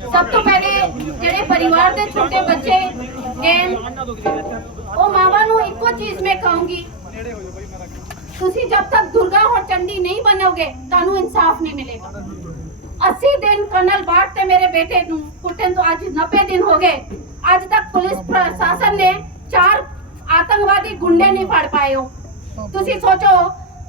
ਸਭ ਤੋਂ ਪਹਿਲੇ ਜਿਹੜੇ ਪਰਿਵਾਰ ਦੇ ਛੋਟੇ ਬੱਚੇ ਗਏ ਉਹ ਮਾਵਾਂ ਨੂੰ ਇੱਕੋ ਚੀਜ਼ ਮੈਂ ਕਹੂੰਗੀ। ਤੁਸੀਂ ਜਦ ਤੱਕ ਦੁਰਗਾ ਹੋਰ ਚੰਡੀ ਨਹੀਂ ਬਣੋਗੇ, ਤੁਹਾਨੂੰ ਇਨਸਾਫ ਨਹੀਂ ਮਿਲੇਗਾ। 80 ਦਿਨ ਕਰਨਲ ਬਾਟ ਤੇ ਮੇਰੇ ਬੇਟੇ ਨੂੰ ਕੁੱਟਣ ਤੋਂ ਅੱਜ 90 ਦਿਨ ਹੋ ਗਏ। ਅੱਜ ਤੱਕ ਪੁਲਿਸ ਪ੍ਰਸ਼ਾਸਨ ਨੇ ਚਾਰ ਆਤੰਕਵਾਦੀ ਗੁੰਡੇ ਨਹੀਂ ਫੜ ਪਾਏ ਹੋ ਤੁਸੀਂ ਸੋਚੋ,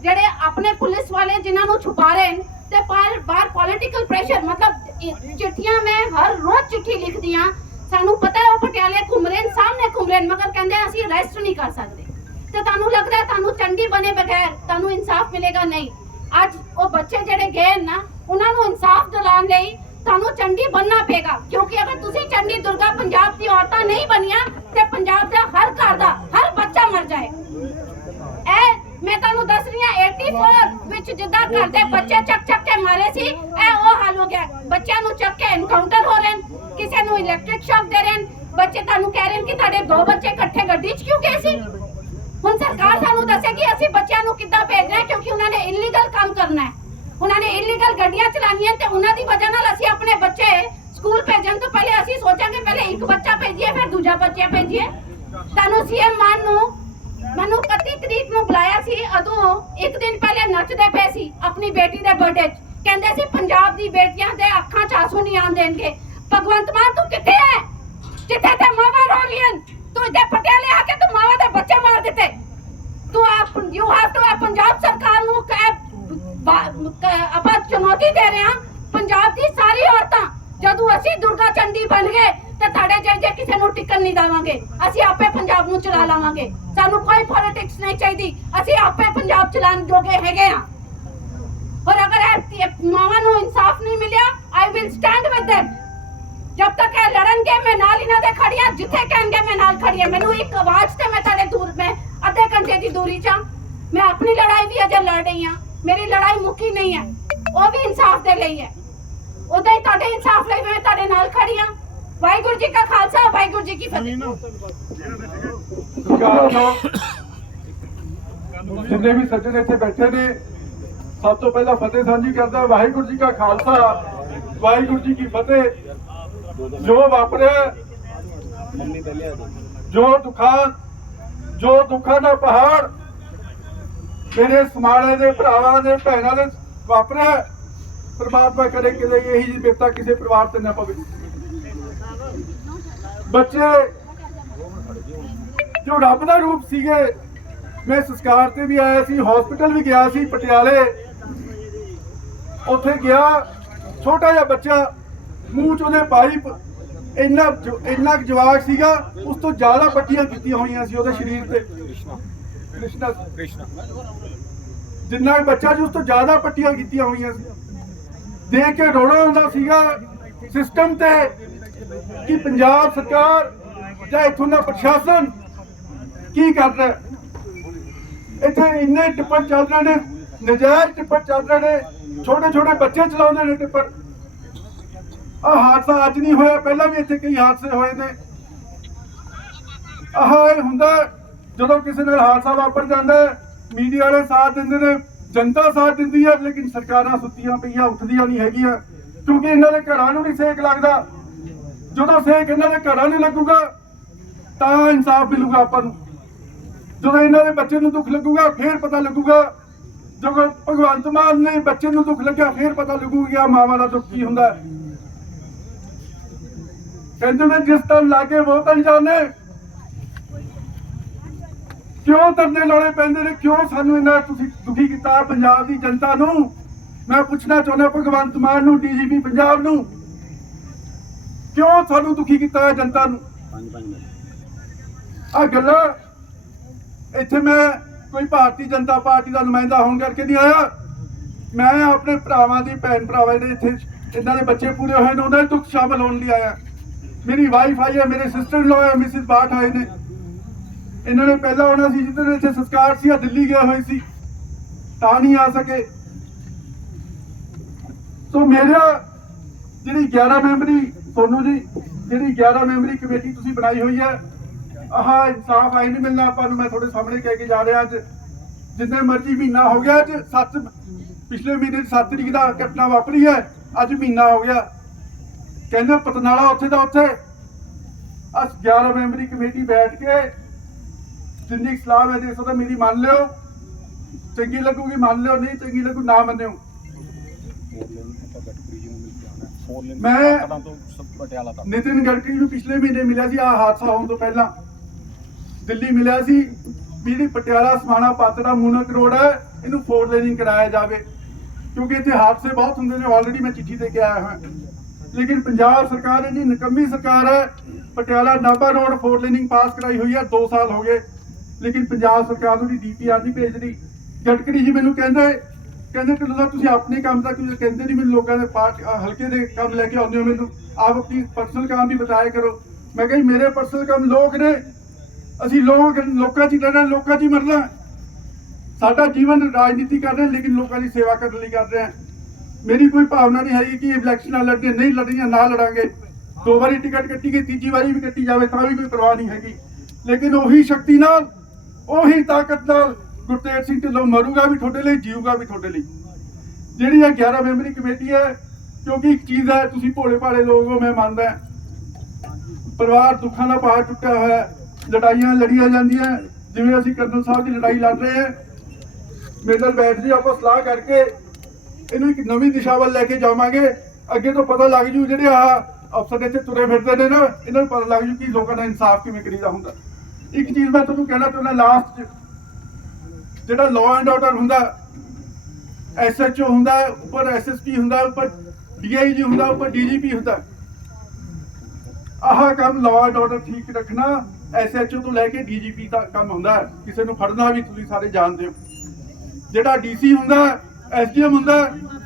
ਜਿਹੜੇ ਆਪਣੇ ਪੁਲਿਸ ਵਾਲੇ ਜਿਨ੍ਹਾਂ ਨੂੰ ਛੁਪਾ ਰਹੇ ਤੇ ਬਾਹਰ ਬਾਹਰ ਪੋਲਿਟੀਕਲ ਪ੍ਰੈਸ਼ਰ ਮਤਲਬ ਇਹ ਚਿੱਠੀਆਂ ਮੈਂ ਹਰ ਰੋਜ਼ ਚਿੱਠੀ ਲਿਖਦੀ ਹਾਂ। ਸਾਨੂੰ ਪਤਾ ਹੈ ਉਹ ਪਟਿਆਲੇ ਘੁੰਮ ਰਹੇ ਨੇ, ਸਾਹਮਣੇ ਘੁੰਮ ਰਹੇ ਨੇ, ਮਗਰ ਕਹਿੰਦੇ ਅਸੀਂ ਅਰੈਸਟ ਨਹੀਂ ਕਰ ਸਕਦੇ। ਤੇ ਤੁਹਾਨੂੰ ਲੱਗਦਾ ਤੁਹਾਨੂੰ ਚੰਡੀ ਬਣੇ ਬਗੈਰ ਤੁਹਾਨੂੰ ਇਨਸਾਫ ਮਿਲੇਗਾ ਨਹੀਂ। ਅੱਜ ਉਹ ਬੱਚੇ ਜਿਹੜੇ ਗਏ ਨਾ ਉਹਨਾਂ ਨੂੰ ਇਨਸਾਫ ਦਿਲਾਉਣ ਲਈ ਤੁਹਾਨੂੰ ਚੰਡੀ ਬਣਨਾ ਪਏਗਾ। ਕਿਉਂਕਿ ਅਗਰ ਤੁਸੀਂ ਚੰਡੀ ਦੁਰਗਾ ਪੰਜਾਬ ਦੀ ਔਰਤਾਂ ਨਹੀਂ ਬਣੀਆਂ, ਤੇ ਪੰਜਾਬ ਦਾ ਹਰ ਘਰ ਦਾ, ਹਰ ਬੱਚਾ ਮਰ ਜਾਏ। ਇਹ ਮੈਂ ਤੁਹਾਨੂੰ ਦੱਸ ਰਹੀ ਹਾਂ 84 ਵਿੱਚ ਜਿੱਦਾਂ ਘਰ ਦੇ ਬੱਚੇ ਚੱਕ ਚੱਕ ਕੇ ਮਾਰੇ ਸੀ ਇਹ ਗਿਆ ਬੱਚਿਆਂ ਨੂੰ ਚੱਕ ਕੇ ਐਨਕਾਊਂਟਰ ਹੋ ਰਹੇ ਨੇ ਕਿਸੇ ਨੂੰ ਇਲੈਕਟ੍ਰਿਕ ਸ਼ੌਕ ਦੇ ਰਹੇ ਨੇ ਬੱਚੇ ਤੁਹਾਨੂੰ ਕਹਿ ਰਹੇ ਨੇ ਕਿ ਤੁਹਾਡੇ ਦੋ ਬੱਚੇ ਇਕੱਠੇ ਗੱਡੀ 'ਚ ਕਿਉਂ ਗਏ ਸੀ? ਹੁਣ ਸਰਕਾਰ ਸਾਨੂੰ ਦੱਸੇਗੀ ਅਸੀਂ ਬੱਚਿਆਂ ਨੂੰ ਕਿੱਦਾਂ ਭੇਜਣਾ ਹੈ ਕਿਉਂਕਿ ਉਹਨਾਂ ਨੇ ਇਲੀਗਲ ਕੰਮ ਕਰਨਾ ਹੈ। ਉਹਨਾਂ ਨੇ ਇਲੀਗਲ ਗੱਡੀਆਂ ਚਲਾਉਣੀਆਂ ਤੇ ਉਹਨਾਂ ਦੀ ਵਜ੍ਹਾ ਨਾਲ ਅਸੀਂ ਆਪਣੇ ਬੱਚੇ ਸਕੂਲ ਭੇਜਣ ਤੋਂ ਪਹਿਲੇ ਅਸੀਂ ਸੋਚਾਂਗੇ, ਪਹਿਲੇ ਇੱਕ ਬੱਚਾ ਭੇਜੀਏ, ਫਿਰ ਦੂਜਾ ਬੱਚਾ ਭੇਜੀਏ। ਤੁਹਾਨੂੰ ਸੀਐਮ ਮਾਨ ਨੂੰ, ਮੈਨੂੰ 31 ਤਰੀਕ ਨੂੰ ਬੁਲਾਇਆ ਸੀ। ਉਦੋਂ ਇੱਕ ਦਿਨ ਪਹਿਲੇ ਨੱਚਦੇ ਪਏ ਸੀ ਆਪਣੀ ਬੇਟੀ ਦੇ ਬਰਥਡੇ 'ਚ। ਕਹਿੰਦੇ ਸੀ ਪੰਜਾਬ ਦੀ ਬੇਟੀਆਂ ਦੇ ਅੱਖਾਂ 'ਚ ਆਂਸੂ ਨਹੀਂ ਆਉਣ ਦੇਣਗੇ। ਭਗਵੰਤ ਮਾਨ, ਤੂੰ ਕਿੱਥੇ ਹੈ ਜਿੱਥੇ ਤੇ ਮਾਵਾ ਰੋ ਰਹੀਆਂ ਤੂੰ ਇੱਥੇ ਪਟਿਆਲੇ ਆ ਕੇ ਤੂੰ ਮਾਵਾ ਦੇ ਬੱਚੇ ਮਾਰ ਦਿੱਤੇ। ਤੂੰ ਆਪ ਯੂ ਹੈਵ ਟੂ ਪੰਜਾਬ ਸਰਕਾਰ ਨੂੰ ਆਪਾਂ ਚੁਣੌਤੀ ਦੇ ਰਹੇ ਹਾਂ। ਪੰਜਾਬ ਦੀ ਸਾਰੀ ਔਰਤਾਂ, ਜਦੋਂ ਅਸੀਂ ਦੁਰਗਾ ਚੰਡੀ ਬਣ ਗਏ, ਤੇ ਤੁਹਾਡੇ ਜਿਹੇ ਕਿਸੇ ਨੂੰ ਟਿਕਣ ਨਹੀਂ ਦੇਵਾਂਗੇ, ਅਸੀਂ ਆਪੇ ਪੰਜਾਬ ਨੂੰ ਚਲਾ ਲਾਵਾਂਗੇ। ਸਾਨੂੰ ਕੋਈ ਪੋਲਿਟਿਕਸ ਨਹੀਂ ਚਾਹੀਦੀ। ਅਸੀਂ ਆਪੇ ਪੰਜਾਬ ਚਲਾਉਣ ਜੋਗੇ ਹੈਗੇ ਆ ਇਹ ਇਹ ਮਾਵਾਂ ਨੂੰ ਇਨਸਾਫ ਨਹੀਂ ਮਿਲਿਆ I will stand with them ਜਦ ਤੱਕ ਇਹ ਲੜਨਗੇ ਮੈਂ ਨਾਲ ਇਹਨਾਂ ਦੇ ਖੜੀ ਹਾਂ ਜਿੱਥੇ ਕਹਿਣਗੇ ਮੈਂ ਨਾਲ ਖੜੀ ਹਾਂ ਮੈਨੂੰ ਇੱਕ ਆਵਾਜ਼ ਤੇ ਮੈਂ ਤੁਹਾਡੇ ਦੂਰ ਮੈਂ ਅੱਧੇ ਘੰਟੇ ਦੀ ਦੂਰੀ 'ਚ ਹਾਂ। ਮੈਂ ਆਪਣੀ ਲੜਾਈ ਵੀ ਅਜੇ ਲੜ ਰਹੀ ਹਾਂ ਮੇਰੀ ਲੜਾਈ ਮੁੱਕੀ ਨਹੀਂ ਹੈ ਉਹ ਵੀ ਇਨਸਾਫ ਦੇ ਲਈ ਹੈ ਉਦਾਂ ਹੀ ਤੁਹਾਡੇ ਇਨਸਾਫ ਲਈ ਮੈਂ ਤੁਹਾਡੇ ਨਾਲ ਖੜੀ ਹਾਂ ਵਾਹਿਗੁਰੂ ਜੀ ਕਾ ਖਾਲਸਾ ਵਾਹਿਗੁਰੂ ਜੀ ਕੀ ਫਤਿਹ ਜਿੰਨੇ ਵੀ ਸੱਜਣ ਇੱਥੇ ਬੈਠੇ ਨੇ ਸਭ ਤੋਂ ਪਹਿਲਾਂ ਫਤਿਹ ਸਾਂਝੀ ਕਰਦਾ ਵਾਹਿਗੁਰੂ ਜੀ ਕਾ ਖਾਲਸਾ, ਵਾਹਿਗੁਰੂ ਜੀ ਕੀ ਫਤਿਹ। ਜੋ ਵਾਪਰਿਆ, ਜੋ ਦੁਖਾਂ, ਜੋ ਦੁੱਖਾਂ ਦਾ ਪਹਾੜ ਮੇਰੇ ਸਮਾਲੇ ਦੇ ਭਰਾਵਾਂ ਦੇ ਭੈਣਾਂ ਦੇ ਵਾਪਰਿਆ, ਪਰਮਾਤਮਾ ਕਰੇ ਕਿ ਇਹੀ ਜੀ ਬਿਪਤਾ ਕਿਸੇ ਪਰਿਵਾਰ ਤੇ ਨਾ ਪਵੇ। ਬੱਚੇ ਜੋ ਰੱਬ ਦਾ ਰੂਪ ਸੀਗੇ, ਮੈਂ ਸੰਸਕਾਰ ਤੇ ਵੀ ਆਇਆ ਸੀ ਹਸਪੀਟਲ ਵੀ ਗਿਆ ਸੀ, ਪਟਿਆਲੇ। ਉੱਥੇ ਗਿਆ ਛੋਟਾ ਜਿਹਾ ਬੱਚਾ ਮੂੰਹ ਚ ਉਹਦੇ ਪਾਈਪ ਇੰਨਾ ਜੋ- ਇੰਨਾ ਕੁ ਜਵਾਕ ਸੀਗਾ ਉਸ ਤੋਂ ਜ਼ਿਆਦਾ ਪੱਟੀਆਂ ਕੀਤੀਆਂ ਹੋਈਆਂ ਸੀ ਉਹਦੇ ਸਰੀਰ ਤੇ। ਕ੍ਰਿਸ਼ਨਾ। ਜਿੰਨਾ ਕੁ ਬੱਚਾ ਸੀ ਉਸ ਤੋਂ ਜ਼ਿਆਦਾ ਪੱਟੀਆਂ ਕੀਤੀਆਂ ਹੋਈਆਂ ਸੀ। ਦੇਖ ਕੇ ਰੋਣਾ ਆਉਂਦਾ ਸੀਗਾ ਸਿਸਟਮ ਤੇ ਕਿ ਪੰਜਾਬ ਸਰਕਾਰ ਜਾਂ ਇੱਥੋਂ ਦਾ ਪ੍ਰਸ਼ਾਸਨ ਕੀ ਕਰ ਰਿਹਾ ਹੈ? ਇੱਥੇ ਇੰਨੇ ਟਿੱਪਰ ਚੱਲ ਰਹੇ ਨੇ। ਨਜਾਇਜ਼ ਟਿੱਪਰ ਚੱਲ ਰਹੇ ਨੇ, ਛੋਟੇ ਛੋਟੇ ਬੱਚੇ ਚਲਾਉਂਦੇ ਨੇ ਟਿੱਪਰ। ਆ ਹਾਦਸਾ ਅੱਜ ਨਹੀਂ ਹੋਇਆ, ਪਹਿਲਾਂ ਵੀ ਇੱਥੇ ਕਈ ਹਾਦਸੇ ਹੋਏ ਨੇ। ਆਹ ਇਹ ਹੁੰਦਾ ਜਦੋਂ ਕਿਸੇ ਨਾਲ ਹਾਦਸਾ ਵਾਪਰ ਜਾਂਦਾ ਮੀਡੀਆ ਵਾਲੇ ਸਾਥ ਦਿੰਦੇ ਨੇ, ਜਨਤਾ ਸਾਥ ਦਿੰਦੀ ਹੈ, ਲੇਕਿਨ ਸਰਕਾਰਾਂ ਸੁੱਤੀਆਂ ਪਈਆਂ, ਉੱਠਦੀਆਂ ਨਹੀਂ ਹੈਗੀਆਂ, ਕਿਉਂਕਿ ਇਹਨਾਂ ਦੇ ਘਰਾਂ ਨੂੰ ਨਹੀਂ ਸੇਕ ਲੱਗਦਾ। ਜਦੋਂ ਸੇਕ ਇਹਨਾਂ ਦੇ ਘਰਾਂ ਨੂੰ ਲੱਗੂਗਾ, ਤਾਂ ਇਨਸਾਫ ਮਿਲੂਗਾ ਆਪਾਂ ਨੂੰ। ਜਦੋਂ ਇਹਨਾਂ ਦੇ ਬੱਚੇ ਨੂੰ ਦੁੱਖ ਲੱਗੂਗਾ, ਫੇਰ ਪਤਾ ਲੱਗੂਗਾ ਜਦੋਂ ਭਗਵੰਤ ਮਾਨ ਨੇ ਬੱਚੇ ਨੂੰ ਦੁੱਖ ਲੱਗਿਆ ਫੇਰ ਪਤਾ ਲੱਗੂਗਾ ਮਾਵਾਂ ਦਾ ਦੁੱਖ ਕੀ ਹੁੰਦਾ। ਕਹਿੰਦੇ ਨੇ ਜਿਸ ਤਰ੍ਹਾਂ ਲਾਗੇ ਉਹ ਤਾਂ ਜਾਣੇ ਕਿਉਂ ਤਰਨੇ ਲਾਉਣੇ ਪੈਂਦੇ ਨੇ? ਕਿਉਂ ਸਾਨੂੰ ਇਹਨਾਂ ਤੁਸੀਂ ਦੁਖੀ ਕੀਤਾ ਪੰਜਾਬ ਦੀ ਜਨਤਾ ਨੂੰ? ਮੈਂ ਪੁੱਛਣਾ ਚਾਹੁੰਦਾ ਭਗਵੰਤ ਮਾਨ ਨੂੰ ਡੀਜੀਪੀ ਪੰਜਾਬ ਨੂੰ ਕਿਉਂ ਸਾਨੂੰ ਦੁਖੀ ਕੀਤਾ ਹੈ ਜਨਤਾ ਨੂੰ? ਆ ਗੱਲਾਂ ਇੱਥੇ ਮੈਂ ਕੋਈ ਭਾਰਤੀ ਜਨਤਾ ਪਾਰਟੀ ਦਾ ਨੁਮਾਇੰਦਾ ਹੋਣ ਕਰਕੇ ਨਹੀਂ ਆਇਆ? ਮੈਂ ਆਪਣੇ ਭਰਾਵਾਂ ਦੀ ਭੈਣ ਭਰਾਵਾਂ ਦੇ ਇੱਥੇ, ਇਹਨਾਂ ਦੇ ਬੱਚੇ ਪੂਰੇ ਹੋਏ ਨੇ, ਉਹਨਾਂ ਦੇ ਦੁੱਖ ਸ਼ਾਮਲ ਹੋਣ ਲਈ ਆਇਆ। ਮੇਰੀ ਵਾਈਫ ਆਈ ਹੈ, ਮੇਰੇ ਸਿਸਟਰ ਲੋ ਹੈ ਮਿਸਿਸ ਬਾਟ ਆਏ ਨੇ। ਇਹਨਾਂ ਨੇ ਪਹਿਲਾਂ ਆਉਣਾ ਸੀ ਜਿੱਦਣ ਇੱਥੇ ਸੰਸਕਾਰ ਸੀ, ਆ ਦਿੱਲੀ ਗਿਆ ਹੋਏ ਸੀ। ਤਾਂ ਨਹੀਂ ਆ ਸਕੇ। ਸੋ ਮੇਰਾ ਜਿਹੜੀ 11 ਮੈਂਬਰੀ, ਸੋਨੂ ਜੀ, ਜਿਹੜੀ 11 ਮੈਂਬਰੀ ਕਮੇਟੀ ਤੁਸੀਂ ਬਣਾਈ ਹੋਈ ਹੈ ਆਹ ਇਨਸਾਫ ਆਈ ਨਹੀਂ ਮਿਲਣਾ ਆਪਾਂ ਨੂੰ ਮੈਂ ਤੁਹਾਡੇ ਸਾਹਮਣੇ ਕਹਿ ਕੇ ਜਾ ਰਿਹਾ ਅੱਜ। ਜਿੰਨੇ ਮਰਜ਼ੀ ਮਹੀਨਾ ਹੋ ਗਿਆ ਅੱਜ 7 ਪਿਛਲੇ ਮਹੀਨੇ 7 ਤਰੀਕ ਦਾ ਘਟਨਾ ਵਾਪਰੀ ਹੈ ਅੱਜ ਮਹੀਨਾ ਹੋ ਗਿਆ। ਕਹਿੰਦੇ ਪਤਨਾਲਾ ਉੱਥੇ ਦਾ ਉੱਥੇ। ਅਸ 11 ਮੈਂਬਰੀ ਕਮੇਟੀ ਬੈਠ ਕੇ ਜਿੰਨੀ ਸਲਾਹ ਹੈ ਦੇ ਸਕਦਾ ਮੇਰੀ ਮੰਨ ਲਿਓ। ਚੰਗੀ ਲੱਗੂਗੀ ਮੰਨ ਲਿਓ ਨਹੀਂ ਚੰਗੀ ਲੱਗੂ ਨਾ ਮੰਨਿਓ। ਮੈਂ ਨਿਤਿਨ ਗਡਕਰੀ ਨੂੰ ਪਿਛਲੇ ਮਹੀਨੇ ਮਿਲਿਆ ਸੀ ਆ ਹਾਦਸਾ ਹੋਣ ਤੋਂ ਪਹਿਲਾਂ। ਦਿੱਲੀ ਮਿਲਿਆ ਸੀ। ਵੀ ਜਿਹੜੀ ਪਟਿਆਲਾ ਸਮਾਣਾ ਪਾਤੜਾ ਮੂਨਕ ਰੋਡ ਹੈ। ਇਹਨੂੰ ਫੋਰ ਲੇਨਿੰਗ ਕਰਾਇਆ ਜਾਵੇ। ਕਿਉਂਕਿ ਇੱਥੇ ਹਾਦਸੇ ਬਹੁਤ ਹੁੰਦੇ ਨੇ। ਆਲਰੇਡੀ ਮੈਂ ਚਿੱਠੀ ਤੇ ਕੇ ਆਇਆ ਹਾਂ। ਲੇਕਿਨ ਪੰਜਾਬ ਸਰਕਾਰ ਇਹਦੀ ਨਕੰਮੀ ਸਰਕਾਰ ਹੈ। Patiala Nabha road four laning pass ਕਰਾਈ ਹੋਈ ਹੈ। 2 ਸਾਲ ਹੋ ਗਏ। ਲੇਕਿਨ ਪੰਜਾਬ ਸਰਕਾਰ ਨੂੰ ਦੀ ਡੀਪੀਆਰ ਨਹੀਂ ਭੇਜਦੀ ਗਡਕਰੀ ਜੀ ਮੈਨੂੰ ਕਹਿੰਦੇ ਕਹਿੰਦੇ ਕਿ ਲੋਕ ਤੁਸੀਂ ਆਪਣੇ ਕੰਮ ਦਾ ਕਿਉਂ ਕਹਿੰਦੇ ਨਹੀਂ ਮੈਨੂੰ ਲੋਕਾਂ ਦੇ ਪਾਰਟ ਹਲਕੇ ਦੇ ਕੰਮ ਲੈ ਕੇ ਆਉਂਦੇ ਹੋ ਮੈਨੂੰ। ਆਪ ਆਪਣੀ ਪਰਸਨਲ ਕੰਮ ਵੀ ਬਤਾਇਆ ਕਰੋ। ਮੈਂ ਕਿਹਾ ਜੀ, ਮੇਰੇ ਪਰਸਨਲ ਕੰਮ ਲੋਕ ਨੇ। ਅਸੀਂ ਲੋਕ ਲੋਕਾਂ 'ਚ ਹੀ ਰਹਿਣਾ, ਲੋਕਾਂ 'ਚ ਹੀ ਮਰਨਾ। ਸਾਡਾ ਜੀਵਨ ਰਾਜਨੀਤੀ ਕਰ ਰਹੇ, ਲੇਕਿਨ ਲੋਕਾਂ ਦੀ ਸੇਵਾ ਕਰਨ ਲਈ ਕਰ ਰਹੇ ਹਾਂ। ਮੇਰੀ ਕੋਈ ਭਾਵਨਾ ਨਹੀਂ ਹੈਗੀ ਕਿ ਇਲੈਕਸ਼ਨਾਂ ਲੜਨੇ ਨਹੀਂ ਲੜਨੀਆਂ ਨਾ ਲੜਾਂਗੇ। ਦੋ ਵਾਰੀ ਟਿਕਟ ਕੱਟੀ ਗਈ, ਤੀਜੀ ਵਾਰੀ ਵੀ ਕੱਟੀ ਜਾਵੇ, ਤਾਂ ਵੀ ਕੋਈ ਪਰਵਾਹ ਨਹੀਂ ਹੈਗੀ। ਲੇਕਿਨ ਉਹੀ ਸ਼ਕਤੀ ਨਾਲ, ਉਹੀ ਤਾਕਤ ਨਾਲ ਗੁਰਤੇਜ ਸਿੰਘ ਢਿੱਲੋਂ ਮਰੂਗਾ ਵੀ ਤੁਹਾਡੇ ਲਈ, ਜੀਊਗਾ ਵੀ ਤੁਹਾਡੇ ਲਈ। ਜਿਹੜੀ ਇਹ 11 ਮੈਂਬਰੀ ਕਮੇਟੀ ਹੈ, ਕਿਉਂਕਿ ਇੱਕ ਚੀਜ਼ ਹੈ, ਤੁਸੀਂ ਭੋਲੇ ਭਾਲੇ ਲੋਕ ਹੋ, ਮੈਂ ਮੰਨਦਾ। ਪਰਿਵਾਰ ਦੁੱਖਾਂ ਦਾ ਪਹਾੜ ਟੁੱਟਿਆ ਹੋਇਆ ਲੜਾਈਆਂ ਲੜੀਆਂ ਜਾਂਦੀਆਂ ਜਿਵੇਂ ਅਸੀਂ ਕਰਨਲ ਸਾਹਿਬ ਦੀ ਲੜਾਈ ਲੜ ਰਹੇ ਹਾਂ। ਮੇਰੇ ਨਾਲ ਬੈਠ ਜੀ ਆਪਾਂ ਸਲਾਹ ਕਰਕੇ ਇਹਨੂੰ ਇੱਕ ਨਵੀਂ ਦਿਸ਼ਾ ਵੱਲ ਲੈ ਕੇ ਜਾਵਾਂਗੇ। ਅੱਗੇ ਤੋਂ ਪਤਾ ਲੱਗ ਜੂ ਜਿਹੜੇ ਆ ਅਫਸਰ ਇੱਥੇ ਤੁਰੇ ਫਿਰਦੇ ਨੇ ਨਾ ਇਹਨਾਂ ਨੂੰ ਪਤਾ ਲੱਗ ਜੂ ਕਿ ਲੋਕਾਂ ਦਾ ਇਨਸਾਫ ਕਿਵੇਂ ਕਰੀਦਾ ਹੁੰਦਾ। ਇੱਕ ਚੀਜ਼ ਮੈਂ ਤੁਹਾਨੂੰ ਕਹਿਣਾ ਚਾਹੁੰਦਾ ਲਾਸਟ ਜਿਹੜਾ ਲਾਅ ਐਂਡ ਆਰਡਰ ਹੁੰਦਾ ਐਸਐਚਓ ਹੁੰਦਾ ਹੈ, ਉੱਪਰ ਐਸਐਸਪੀ ਹੁੰਦਾ ਹੈ, ਉੱਪਰ ਡੀਆਈਜੀ ਹੁੰਦਾ ਹੈ, ਉੱਪਰ ਡੀਜੀਪੀ ਹੁੰਦਾ। ਆਹ ਕੰਮ ਲਾਅ ਐਂਡ ਆਰਡਰ ਠੀਕ ਰੱਖਣਾ ਐਸਐਚਓ ਤੋਂ ਲੈ ਕੇ ਡੀਜੀਪੀ ਦਾ ਕੰਮ ਹੁੰਦਾ ਕਿਸੇ ਨੂੰ ਫੜਨਾ ਵੀ ਤੁਸੀਂ ਸਾਰੇ ਜਾਣਦੇ ਹੋ। ਜਿਹੜਾ ਡੀਸੀ ਹੁੰਦਾ ਐਸਡੀਐਮ ਹੁੰਦਾ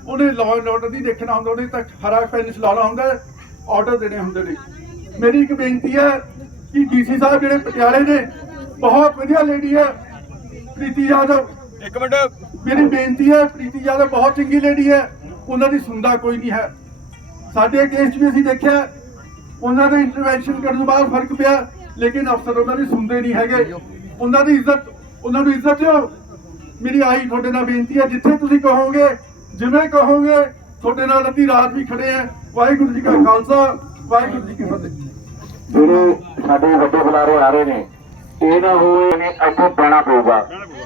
ਉਹਨੇ ਲਾਅ ਐਂਡ ਆਰਡਰ ਨਹੀਂ ਦੇਖਣਾ ਹੁੰਦਾ ਉਹਨੇ ਤਾਂ ਹਰਾ ਪੈਨ ਚਲਾਉਣਾ ਹੁੰਦਾ ਆਰਡਰ ਦੇਣੇ ਹੁੰਦੇ ਨੇ। ਮੇਰੀ ਇੱਕ ਬੇਨਤੀ ਹੈ ਕਿ ਡੀਸੀ ਸਾਹਿਬ ਜਿਹੜੇ ਪਟਿਆਲੇ ਨੇ ਬਹੁਤ ਵਧੀਆ ਲੇਡੀ ਹੈ ਪ੍ਰੀਤੀ ਯਾਦਵ। ਇੱਕ ਮਿੰਟ। ਮੇਰੀ ਬੇਨਤੀ ਹੈ ਪ੍ਰੀਤੀ ਯਾਦਵ ਬਹੁਤ ਚੰਗੀ ਲੇਡੀ ਹੈ ਉਹਨਾਂ ਦੀ ਸੁਣਦਾ ਕੋਈ ਨਹੀਂ ਹੈ। ਸਾਡੇ ਕੇਸ 'ਚ ਵੀ ਅਸੀਂ ਦੇਖਿਆ ਉਹਨਾਂ ਦੇ ਇੰਟਰਵੈਂਸ਼ਨ ਕਰਨ ਤੋਂ ਬਾਅਦ ਫ਼ਰਕ ਪਿਆ। ਲੇਕਿਨ ਅਫਸਰ ਉਹਨਾਂ ਦੀ ਸੁਣਦੇ ਨਹੀਂ ਹੈਗੇ। ਉਹਨਾਂ ਦੀ ਇੱਜ਼ਤ, ਉਹਨਾਂ ਨੂੰ ਇੱਜ਼ਤ ਦਿਓ। ਮੇਰੀ ਆਹੀ ਤੁਹਾਡੇ ਨਾਲ ਬੇਨਤੀ ਹੈ, ਜਿੱਥੇ ਤੁਸੀਂ ਕਹੋਗੇ, ਜਿਵੇਂ ਕਹੋਗੇ, ਤੁਹਾਡੇ ਨਾਲ ਅੱਧੀ ਰਾਤ ਵੀ ਖੜੇ ਆ ਵਾਹਿਗੁਰੂ ਜੀ ਕਾ ਖਾਲਸਾ, ਵਾਹਿਗੁਰੂ ਜੀ ਕੀ ਫਤਿਹ। ਜਿਹੜੇ ਸਾਡੇ ਵੱਡੇ ਬੁਲਾਰੇ ਆ ਰਹੇ ਨੇ, ਇਹ ਨਾ ਹੋਏ ਨੇ ਇੱਥੇ ਪੈਣਾ ਪਊਗਾ।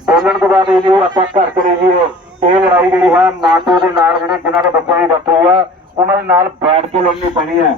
ਬੋਲਣ ਤੋਂ ਬਾਅਦ ਇਹ ਜੀ ਆਪਾਂ ਘਰ ਚਲੇ ਜੀਏ ਇਹ ਲੜਾਈ ਜਿਹੜੀ ਹੈ, ਮਾਂ ਪਿਓ ਦੇ ਨਾਲ ਜਿਹੜੇ, ਜਿਨ੍ਹਾਂ ਦੇ ਬੱਚਿਆਂ ਦੀ ਡਾਕਟਰੀ ਆ, ਉਹਨਾਂ ਦੇ ਨਾਲ ਬੈਠ ਕੇ ਲੜਨੀ ਪੈਣੀ ਹੈ।